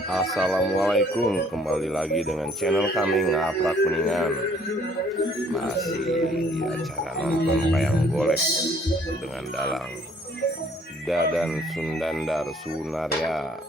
Assalamualaikum, kembali lagi dengan channel kami Ngaprak Kuningan. Masih di acara nonton wayang golek dengan dalang Dadan Sundandar Sunaria.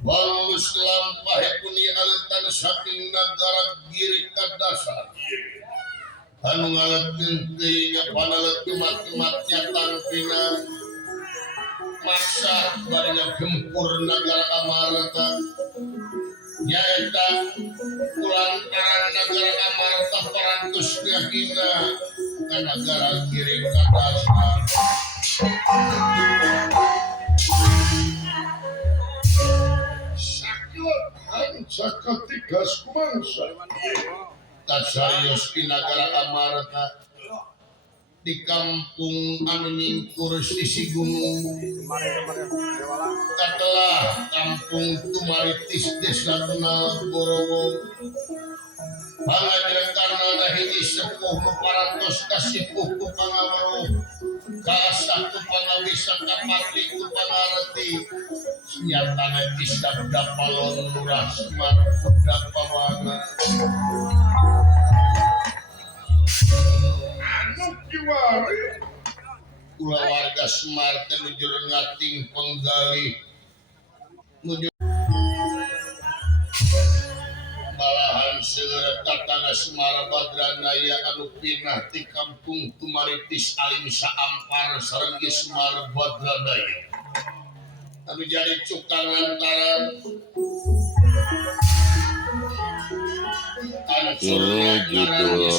Walus lampah puni alatan saking negara giri kadasar anu ngalekeun teuing panaleukeun mati-matinya tangpina maksa bari gempur negara Amarta nyaeta kulantaran negara Amarta parantos hingga ka negara giri kadasar. Sakatigas kumangsa tasayos di negara Amarta di kampung anu nyingkur sisi gunung katelah kampung Tumaritis desa kenal Borowong pangajakanana hiji sepuh nu parantos kasipuh ku pangaweruh kasatu pangabisa kapati ku pangarti nyatana disabda palon lurah Semar budak pawana anu kiwari kula warga Semar teh nujur ngating penggali nuju malahan seueur tatangga Semar Badranaya anu pinah ti kampung Tumaritis alim saampar sareng ge Semar Badranaya anu jadi cukang lantaran Ini judul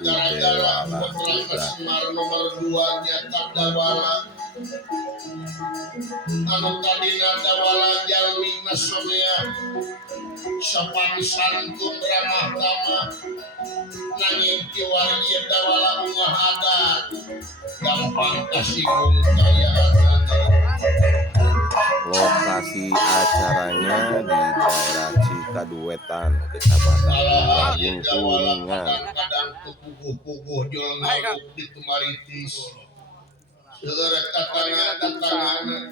gara-gara putra Semar nomor 2 nya Dawala anu kadina Dawala jalmina somea sapang santun ramah tamah nanging kiwari Dawala ungah adat gampang kasinggung kayaan. Lokasi acaranya di daerah Cikaduetan, Kecamatan Lagung Kuningan. Kadang puguh-puguh jual ngaluk di Tumaritis seueur tatangana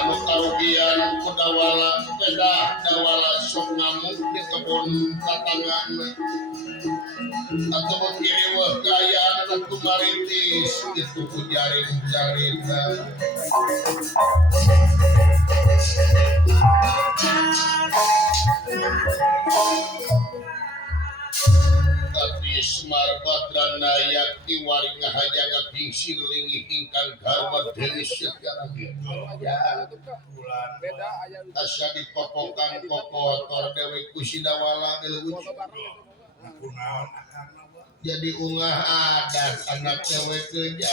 anu karugian ku Dawala pedah Dawala sok ngamuk di kebun tatangana ataupun kiri wah gaya anak Tumaritis itu ku jaring-jaringna tapi Semar Badranaya kiwari ngahajaga gingsi lingi ingkang garwa Dewi Sejarah asa dipopokan pokotor Dewi Kusidawala Dewi jadi ungah adat anak Dewi kerja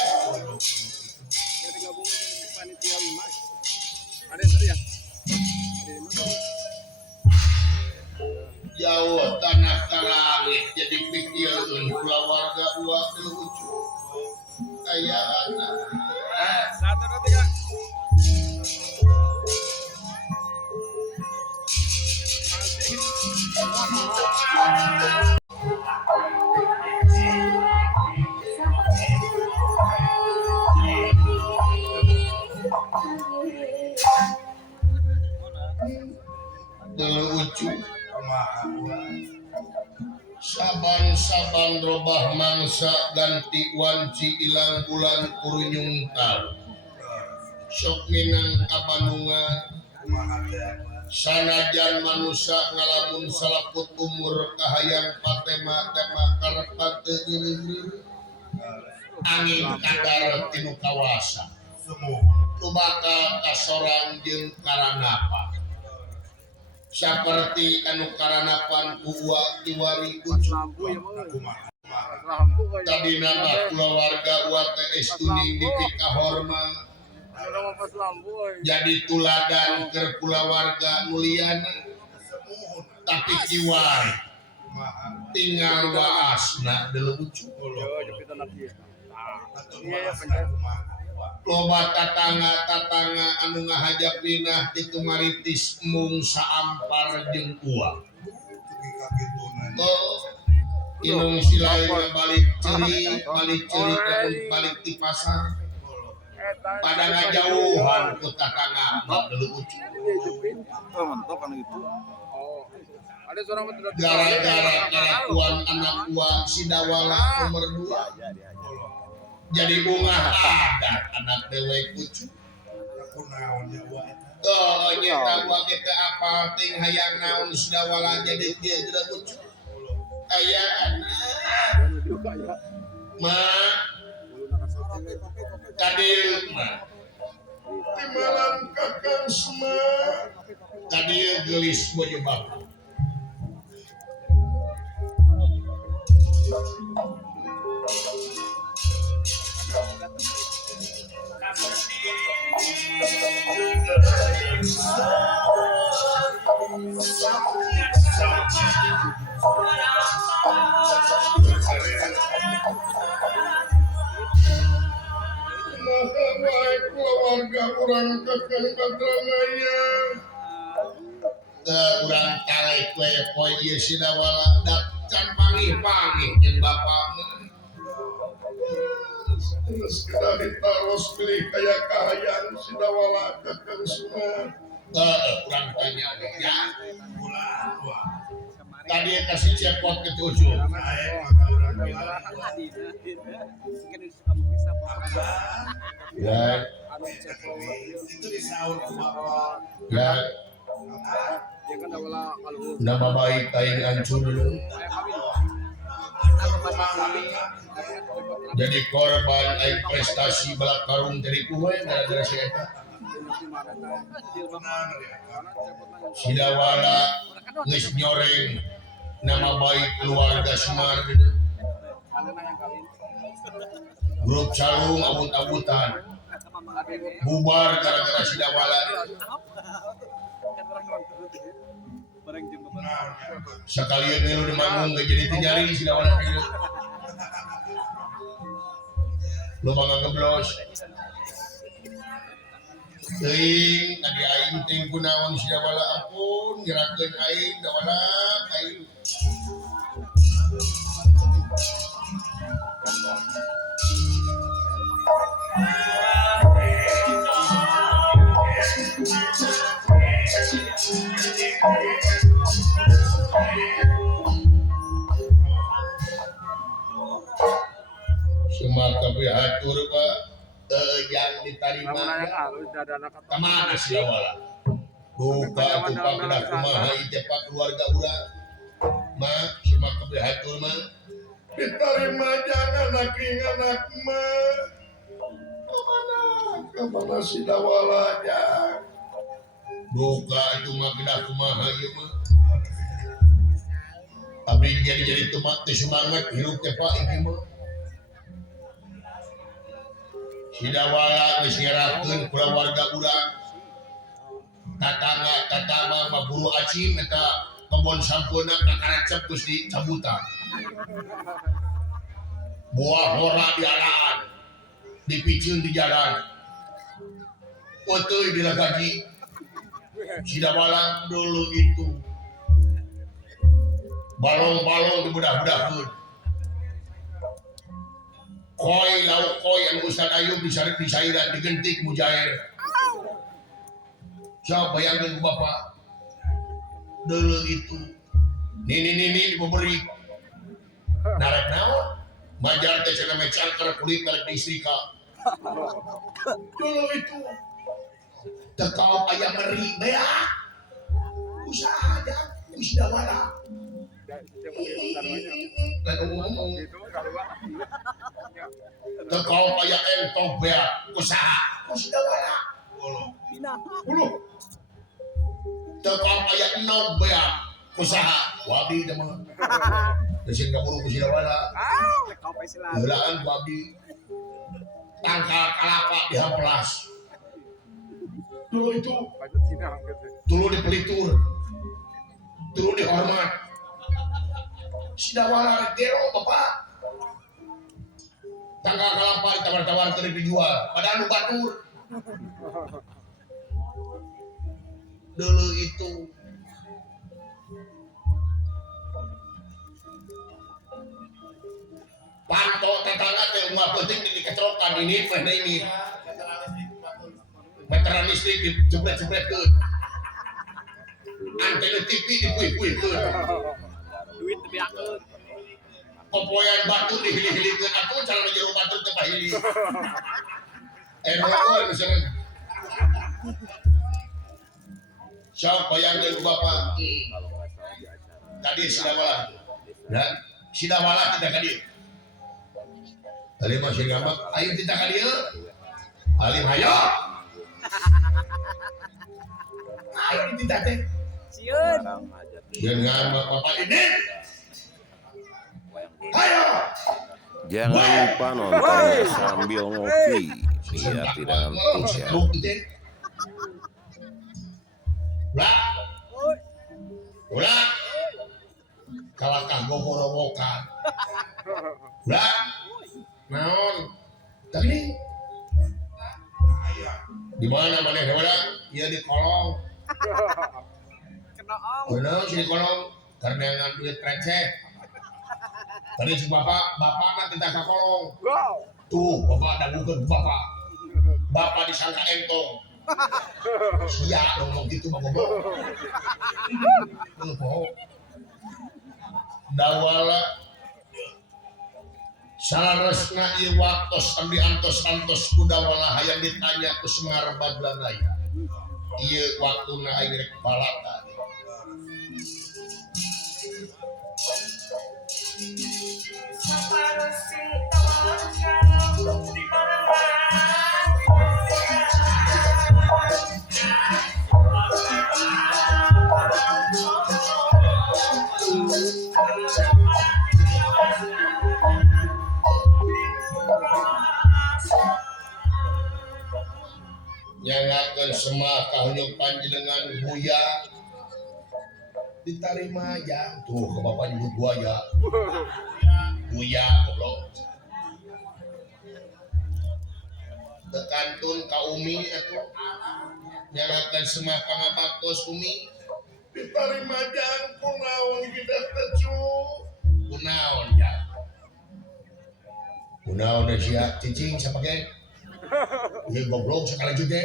jauh tanah kalangit jadi pikiran kula warga uang lucu kayak anak satu nanti kak lucu saban-saban robah mangsa ganti wanci ilang bulan kurunyung tal sok minang kabanungan sanajan manusia ngalamun salaput umur kahayang patema-tema karepat angin kadar tinu kawasa lu bakal kasorang jeung karanapa seperti anu karanapan kuwa kiwari ucap tadi nama keluarga UTS tuning di Pikahorma jadi tuladan ke keluarga muliana tapi kiwari tinggal waasna dulu ucap loba tatangga anu ngahajak pinah di Tumaritis mung saampar jeung uang. Inung silaina balik ceri balik di pasar. Pada ngajauhan ku tatangga dulu ucu. Gara-gara kuan anak gua Sidawala nomor 2. Jadi bunga adat anak dewe kucu. Oh, nyata gua kita apa ting hayang naon Sidawala jadi dia tidak kucu. Aya ma kadil ma di malam kakang semua kadil gelis bojo bapak. Keluarga orang kakang Badranaya urang kalek we poe ieu Sidawala dat can pangih-pangih jeung bapakna terus kita ditaros pilih kayak kahayang Sidawala kakang semua urang tanya ya tadi kasih cepot ke tujuh ya ya nama baik aing hancur jadi korban aing prestasi balak karung dari kue gara-gara si eta Sidawala geus nyoreng nama baik keluarga Semar grup calung abut-abutan bubar gara-gara Sidawala sekalian lu dimangung gak jadi tejari Sidawala lu bangga ngeblos teuing tadi aing teh kunaon Sidawala ampun ngerakeun aing Dawala aing semua keprihatur Pak yang diterima kemana Sidawala buka tumpah kedah kumaha ite Pak keluarga urang mah semua keprihatur mah diterima jangan anak mah kemana Sidawala aja buka itu mah kedah kumaha ieu mah abdi jadi temat teh semangat hirup teh Pak iki mah Sidawala geus nyerahkeun keluarga urang tatangga mah guru acim eta kebon sampurna kakarecep geus dicabutan buah hora dialaan dipicieun di jalan oteuy dilagaji Sidawala dulu itu balong-balong dibedah-bedahkeun koi lauk koi yang Ustaz Ayub disairan digentik mujair siapa bayangkan bapak dulu itu ini diberi narek naon majar teh cenah mecan keur kulit karek diistrika dulu itu tekau aya meri beak usaha aja Sidawala ngomong tekau aya entong beak usaha aku sudah wala. Uluh. Tekap ayat 6 beak usaha wabi demang. Desin kaburu ku sudah wala. Kau pesilah. Helaan wabi. Tangkal kalapa dihamplas. Dulu itu, Bacot sidang gitu. dulu dipelitur, dulu dihormat. Sudah wala gero bapak. Tangkal kalapa ditawar-tawar ke dijual. Padahal lu batur. Dulu itu panto tetangga teh rumah penting dikecerokan ini pada ini meteran listrik dijebret-jebret ke antena TV dipuih-puih ke Duit tebiakeun. popoyan batu dihili-hilikeun aku cara jero batu teh pahili error misalnya siapa yang dari bapak tadi sudah malah dan sudah malah kita kadi alim masih ngambak ayo kita kadi alim ayo ayo kita teh Sieun. dengan bapak ini ayo Jangan lupa nontonnya sambil ngopi biar tidak ngantuk ya. Ulah, ulah, kalakah gogorowokan. Ulah, naon, tapi di mana ulah? Iya di kolong. Kena ong. Bener sih di kolong karena dengan duit receh. Tadi si bapak nanti tak kolong. Wow. Tuh, bapak ada bukan bapak. Bapak disangka entong. Siap ngomong gitu mah ngomong. Ngomong. Dawala salaresna ieu waktos abdi antos-antos ku dawala hayang ditanya ku Semar Badranaya. Ieu waktuna aing rek balata. Nyangakeun semua kahuyung panjenengan buya diterima aja tuh ke bapak nyebut buaya buya goblok tekantun ka umi atuh nyangakeun semua pangabaktos umi diterima aja kunaon kita tecu kunaon ya kunaon sia cicing sapake ieu goblok sekali juga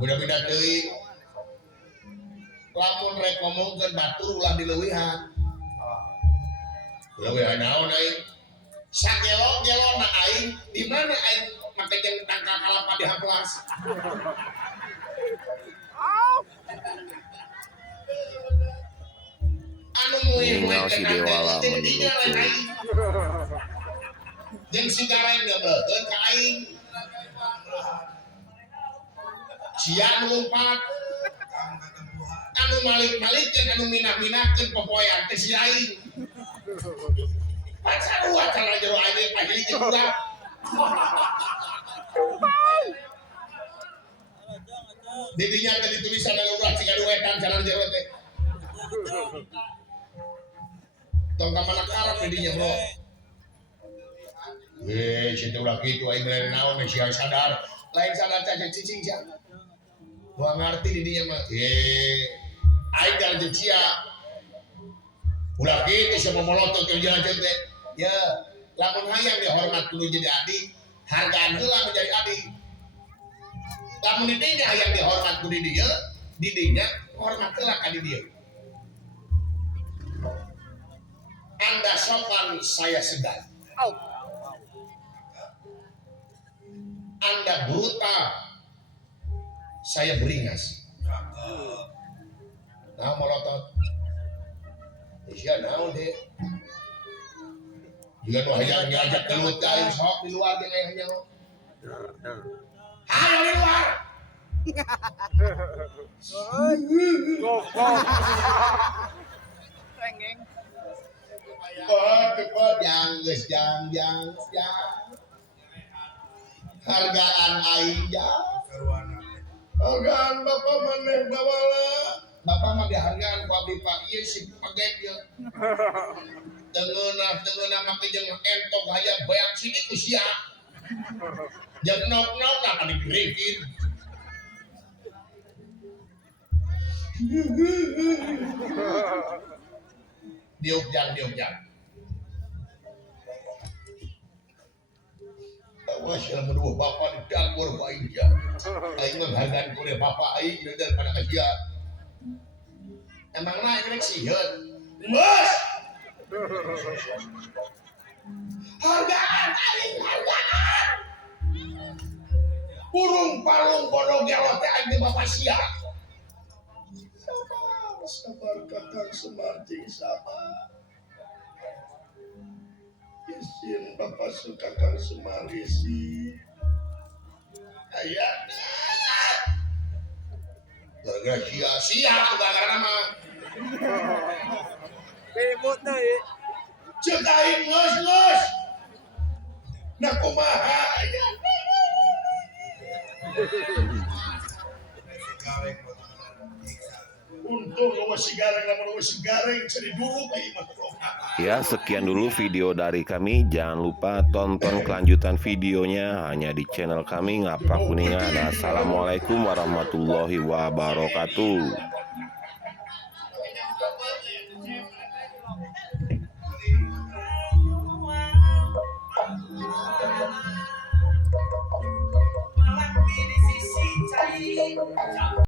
beda-beda deui lamun rek ngomongkeun batur ulah dileuwihan leuwihan naon aing sagelo-gelona aing di mana aing make jeung tangkal kalapa dihamplas anu Tinggal si Dewala menyuci. jeung si gareng ngebeukeun ka aing sia nu lompat anu malik-malikkeun anu minah-minahkeun popoyan teh si aing pasarua kana jero aing pahili jeung budak didinya teh ditulisan anu ulah cigaduetan jalan jero teh tong ka mana karep didinya bro situ ulah gitu aing lain naon sia sadar lain sadar cacing cicing sia gua ngerti didinya mah aing jalan cia ulah gitu sia momolotot ke jalan teh ya lamun hayang dihormat kudu jadi adik hargaan heula menjadi adik lamun didinya hayang dihormat kudu didinya hormat heula ka didieu Anda sopan saya segan Anda brutal saya beringas nah molotot sia naon deh juga nu hayang ngajak kelut aing sok di luar ge aya nya Ayo di luar. Goblok. Rengeng. Cepat, jang, geus, jang. Hargaan aing jang. Hargaan bapak maneh bawala. Bapak mah dihargaan ku abdi Pak ieu si pagek ieu. Tengeunah make jeung entok aya beak sini ku sia. Jeung nok-nok apa digerikin. Diuk jang. Awas ya berdua bapak di dapur ku aing ja. Aing menghargaan ku bapak aing daripada ka sia. Emang mah rek sieun. Bos. Hargaan. Burung palung bodoh gelot teh aing bapak sia. Sabar Kakang Semar jeung sabar. Isin bapak suka Kakang Semar isi. Ayana. Gara-gara sia-sia gara-gara mah. Bebot deui. Ceuk aing geus. Nah kumaha aya. Untung si gareng ceri dulu Ya, sekian dulu video dari kami. Jangan lupa tonton kelanjutan videonya hanya di channel kami Ngaprak Kuningan. Assalamualaikum warahmatullahi wabarakatuh.